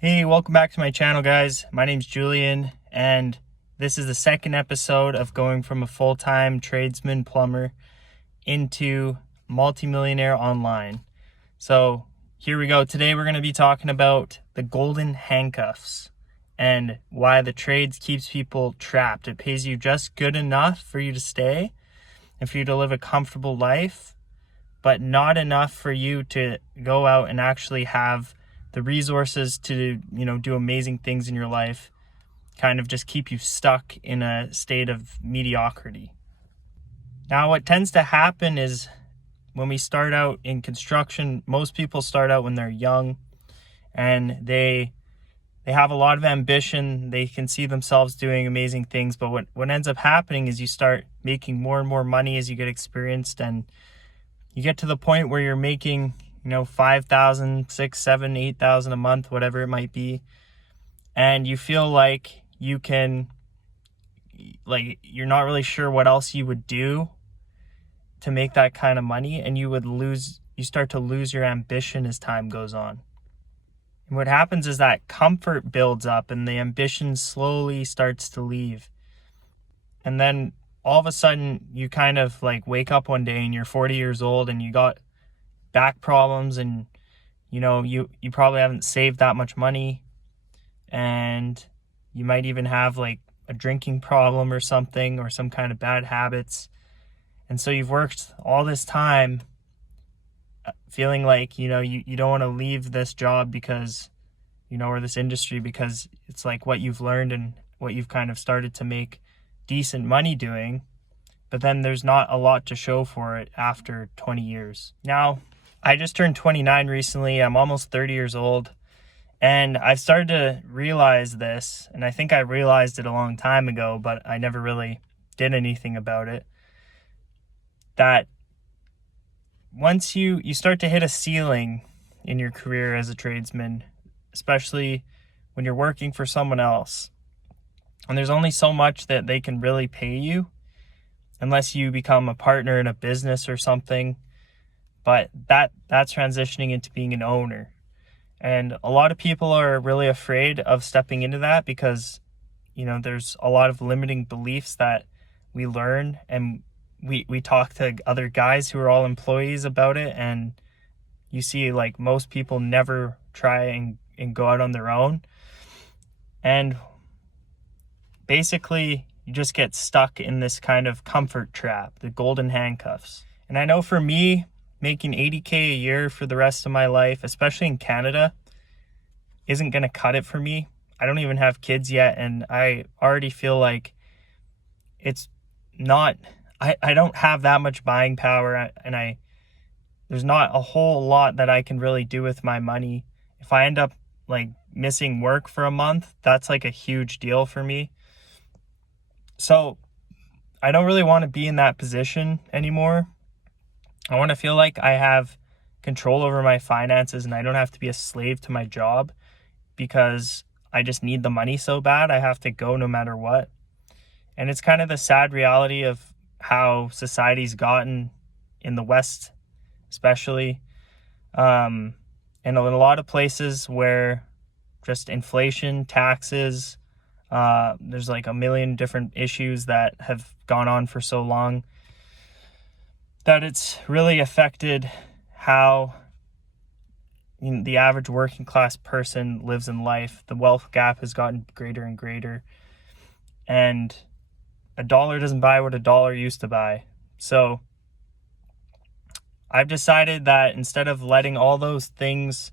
Hey, welcome back to my channel, guys. My name's Julian, and this is the second episode of going from a full-time tradesman plumber into multi-millionaire online. So here we go. Today we're going to be talking about the golden handcuffs and why the trades keeps people trapped. It pays you just good enough for you to stay and for you to live a comfortable life, but not enough for you to go out and actually have the resources to, do amazing things in your life, kind of just keep you stuck in a state of mediocrity. Now, what tends to happen is when we start out in construction, most people start out when they're young and they have a lot of ambition. They can see themselves doing amazing things, but what ends up happening is you start making more and more money as you get experienced, and you get to the point where you're making $5,000, $6,000, $7,000, $8,000 a month, whatever it might be. And you feel like you're not really sure what else you would do to make that kind of money. And you start to lose your ambition as time goes on. And what happens is that comfort builds up and the ambition slowly starts to leave. And then all of a sudden you kind of wake up one day and you're 40 years old and you got back problems, and you probably haven't saved that much money, and you might even have a drinking problem or something, or some kind of bad habits. And so you've worked all this time feeling like you don't want to leave this job because or this industry, because it's what you've learned and what you've kind of started to make decent money doing, but then there's not a lot to show for it after 20 years. Now, I just turned 29 recently. I'm almost 30 years old. And I've started to realize this, and I think I realized it a long time ago, but I never really did anything about it, that once you start to hit a ceiling in your career as a tradesman, especially when you're working for someone else, and there's only so much that they can really pay you unless you become a partner in a business or something. But that's transitioning into being an owner. And a lot of people are really afraid of stepping into that because, there's a lot of limiting beliefs that we learn, and we talk to other guys who are all employees about it. And you see most people never try and go out on their own. And basically you just get stuck in this kind of comfort trap, the golden handcuffs. And I know for me, making $80,000 a year for the rest of my life, especially in Canada, isn't going to cut it for me. I don't even have kids yet, and I already feel like it's not, I don't have that much buying power, and there's not a whole lot that I can really do with my money. If I end up missing work for a month, that's a huge deal for me. So I don't really want to be in that position anymore. I want to feel like I have control over my finances and I don't have to be a slave to my job because I just need the money so bad. I have to go no matter what. And it's kind of the sad reality of how society's gotten in the West, especially. And in a lot of places where just inflation, taxes, there's a million different issues that have gone on for so long that it's really affected how the average working class person lives in life. The wealth gap has gotten greater and greater, and a dollar doesn't buy what a dollar used to buy. So I've decided that instead of letting all those things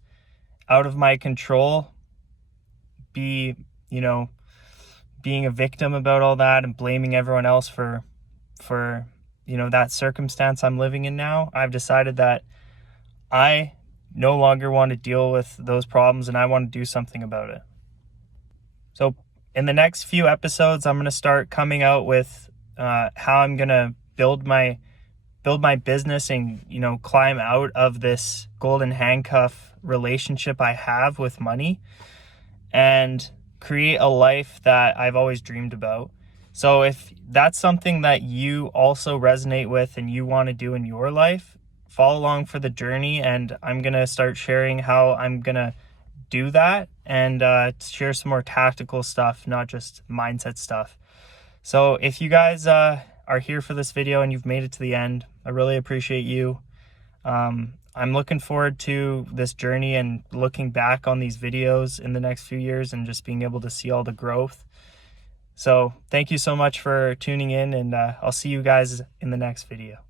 out of my control be, being a victim about all that and blaming everyone else for that circumstance I'm living in now, I've decided that I no longer want to deal with those problems and I want to do something about it. So in the next few episodes, I'm going to start coming out with how I'm going to build my business and, climb out of this golden handcuff relationship I have with money and create a life that I've always dreamed about. So if that's something that you also resonate with and you want to do in your life, follow along for the journey, and I'm going to start sharing how I'm going to do that and share some more tactical stuff, not just mindset stuff. So if you guys are here for this video and you've made it to the end, I really appreciate you. I'm looking forward to this journey and looking back on these videos in the next few years and just being able to see all the growth. So thank you so much for tuning in, and I'll see you guys in the next video.